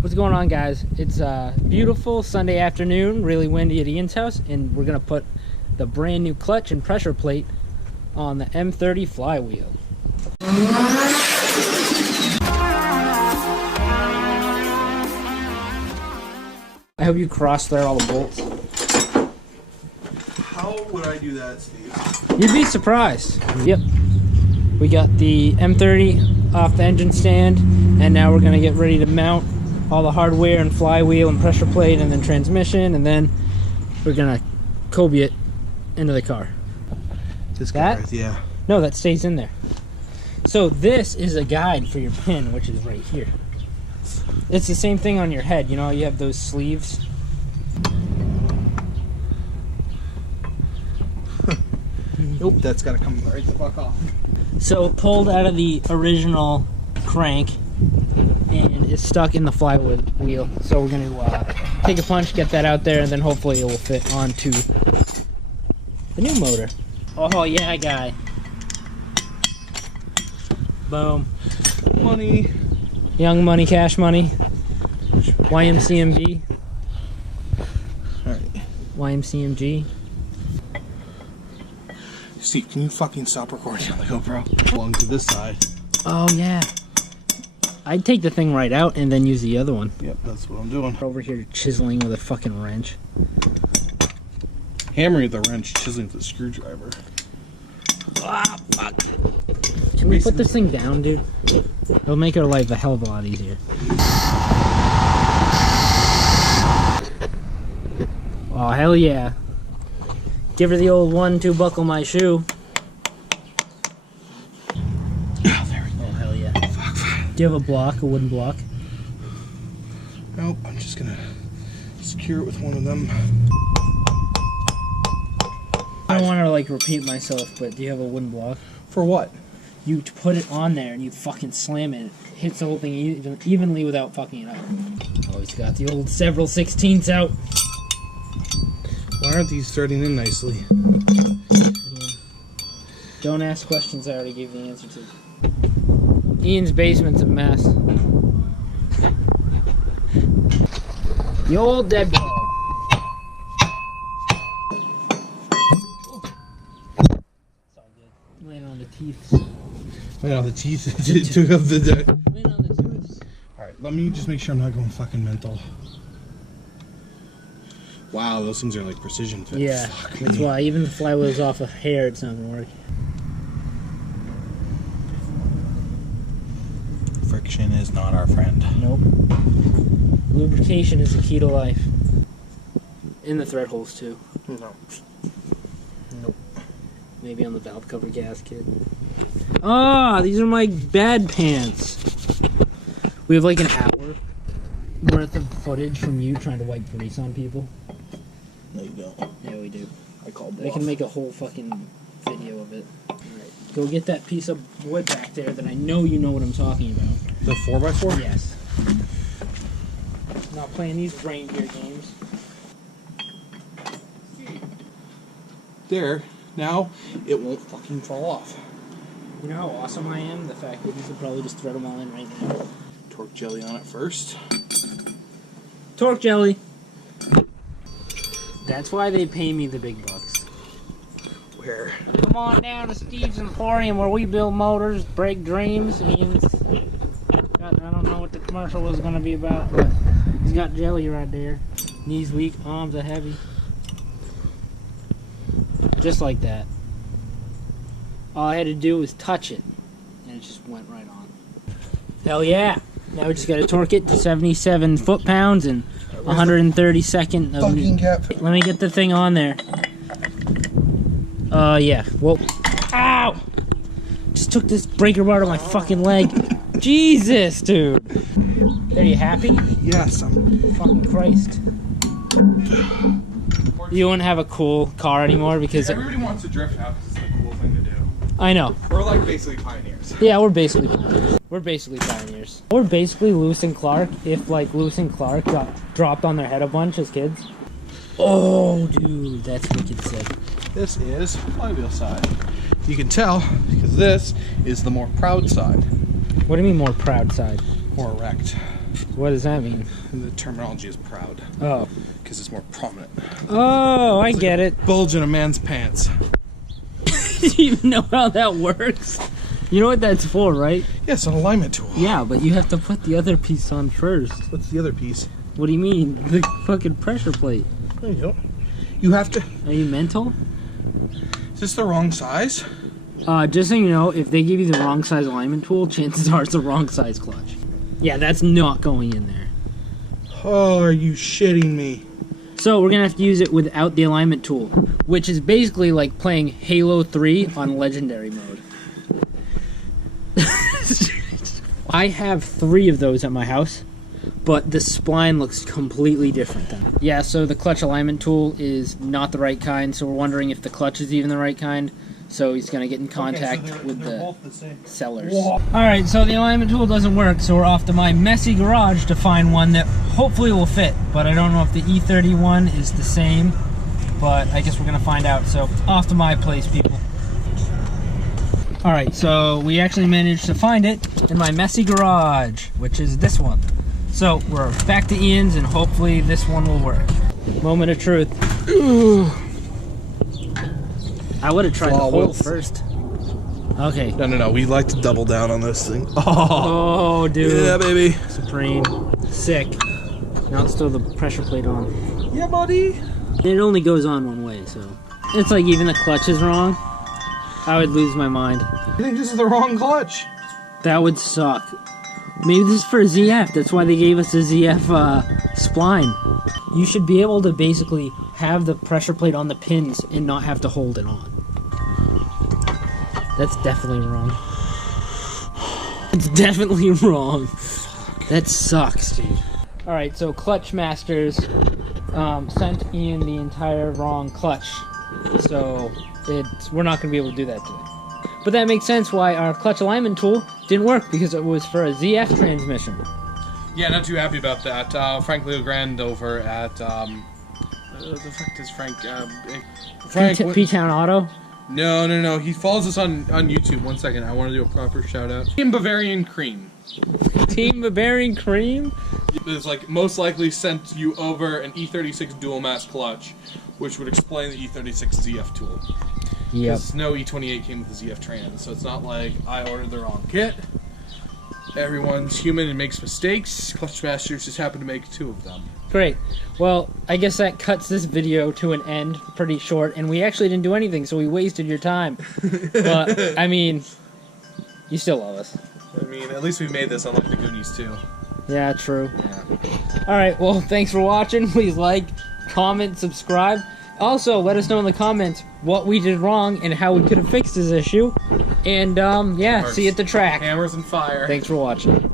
What's going on, guys? It's a beautiful Sunday afternoon, really windy at Ian's house, and we're gonna put the brand new clutch and pressure plate on the M30 flywheel. I hope you cross-thread all the bolts. How would I do that, Steve? You'd be surprised. Yep. We got the M30 off the engine stand, and now we're gonna get ready to mount all the hardware and flywheel and pressure plate and then transmission, and then we're gonna Kobe it into the car. This guy, right? Yeah. No, that stays in there. So this is a guide for your pin, which is right here. It's the same thing on your head, you know, you have those sleeves. Nope, that's gotta come right the fuck off. So it pulled out of the original crank and it's stuck in the flywheel. So we're gonna take a punch, get that out there, and then hopefully it will fit onto the new motor. Oh yeah, guy. Boom. Money. Young money, cash money. YMCMG. Alright. YMCMG. Steve, can you fucking stop recording on the GoPro? Along to this side. Oh yeah. I'd take the thing right out and then use the other one. Yep, that's what I'm doing. Over here chiseling with a fucking wrench. Hammering with the wrench, chiseling with the screwdriver. Ah, fuck. Can we put this thing down, dude? It'll make our life a hell of a lot easier. Oh, hell yeah. Give her the old 1-2 buckle my shoe. Oh, there we go. Oh, hell yeah. Fuck. Do you have a block, a wooden block? Nope, I'm just gonna secure it with one of them. I don't want to like repeat myself, but do you have a wooden block? For what? You put it on there and you fucking slam it. It hits the whole thing evenly without fucking it up. Oh, he's got the old several 16ths out. Why aren't these threading in nicely? Yeah. Don't ask questions I already gave the answer to. Ian's basement's a mess. The old dead ball. It's all good. Laying on the teeth. Laying on the teeth. Took up the Laying on the tooths. Alright, let me just make sure I'm not going fucking mental. Wow, those things are like precision fit. Yeah, Fuck that's me. why even the flywheel's off a hair, it's not gonna work. Friction is not our friend. Nope. Lubrication is the key to life. In the thread holes too. No. Nope. Maybe on the valve cover gasket. Ah, these are my bad pants. We have like an hour worth of footage from you trying to wipe grease on people. No, you don't. Yeah, we do. I call bluff. They can make a whole fucking video of it. Alright, go get that piece of wood back there that I know you know what I'm talking about. The 4x4? Yes. Not playing these reindeer games. There. Now, it won't fucking fall off. You know how awesome I am? The fact that you could probably just thread them all in right now. Torque jelly on it first. Torque jelly! That's why they pay me the big bucks. Where? Come on down to Steve's Emporium where we build motors, break dreams. Ian's got, I don't know what the commercial was going to be about, but he's got jelly right there. Knees weak, arms are heavy. Just like that. All I had to do was touch it, and it just went right on. Hell yeah! Now we just got to torque it to 77 foot-pounds and 132nd of Fucking cap. Let me get the thing on there. Yeah. Whoa. Ow! Just took this breaker bar to my fucking leg. Jesus, dude. Are you happy? Yes, I'm. Fucking Christ. You wouldn't have a cool car anymore because... Everybody wants to drift now because it's a cool thing to do. I know. We're like basically pioneers. Yeah, we're basically pioneers. We're basically Lewis and Clark if like Lewis and Clark got dropped on their head a bunch as kids. Oh, dude, that's wicked sick. This is flywheel side. You can tell because this is the more proud side. What do you mean more proud side? More erect. What does that mean? The terminology is proud. Oh. Because it's more prominent. Oh, I get it. Bulge in a man's pants. Do you even know how that works? You know what that's for, right? Yeah, it's an alignment tool. Yeah, but you have to put the other piece on first. What's the other piece? What do you mean? The fucking pressure plate. No, you don't. You have to... Are you mental? Is this the wrong size? Just so you know, if they give you the wrong size alignment tool, chances are it's the wrong size clutch. Yeah, that's not going in there. Oh, are you shitting me? So we're gonna have to use it without the alignment tool, which is basically like playing Halo 3 on Legendary mode. I have 3 of those at my house, but the spline looks completely different then. Yeah, so the clutch alignment tool is not the right kind, so we're wondering if the clutch is even the right kind. So he's gonna get in contact with the sellers. Alright, so the alignment tool doesn't work, so we're off to my messy garage to find one that hopefully will fit. But I don't know if the E31 is the same, but I guess we're gonna find out. So off to my place, people. Alright, so we actually managed to find it in my messy garage, which is this one. So we're back to Ian's and hopefully this one will work. Moment of truth. I would have tried the hole first. Okay. No. We like to double down on this thing. Oh, dude. Yeah, baby. Supreme. Sick. Now it's still the pressure plate on. Yeah, buddy. It only goes on one way, so. It's like even the clutch is wrong. I would lose my mind. I think this is the wrong clutch. That would suck. Maybe this is for a ZF. That's why they gave us a ZF spline. You should be able to basically have the pressure plate on the pins and not have to hold it on. That's definitely wrong. It's definitely wrong. That sucks, dude. Alright, so Clutch Masters sent Ian the entire wrong clutch. So we're not going to be able to do that today. But that makes sense why our clutch alignment tool didn't work, because it was for a ZF transmission. Yeah, not too happy about that. Frank Leogrand over at, the fuck is Frank? Frank P-Town Auto? No. He follows us on YouTube. 1 second, I want to do a proper shout out. Team Bavarian Cream. Team Bavarian Cream? Is like most likely sent you over an E36 dual mass clutch, which would explain the E36 ZF tool. Yep. Because no E28 came with the ZF trans, so it's not like I ordered the wrong kit. Everyone's human and makes mistakes. Clutch Masters just happened to make 2 of them. Great. Well, I guess that cuts this video to an end pretty short, and we actually didn't do anything, so we wasted your time. But, I mean, you still love us. I mean, at least we made this, unlike the Goonies too. Yeah, true. Yeah. Alright, well, thanks for watching. Please like, comment, subscribe. Also, let us know in the comments what we did wrong and how we could have fixed this issue. And, yeah, see you at the track. Hammers and fire. Thanks for watching.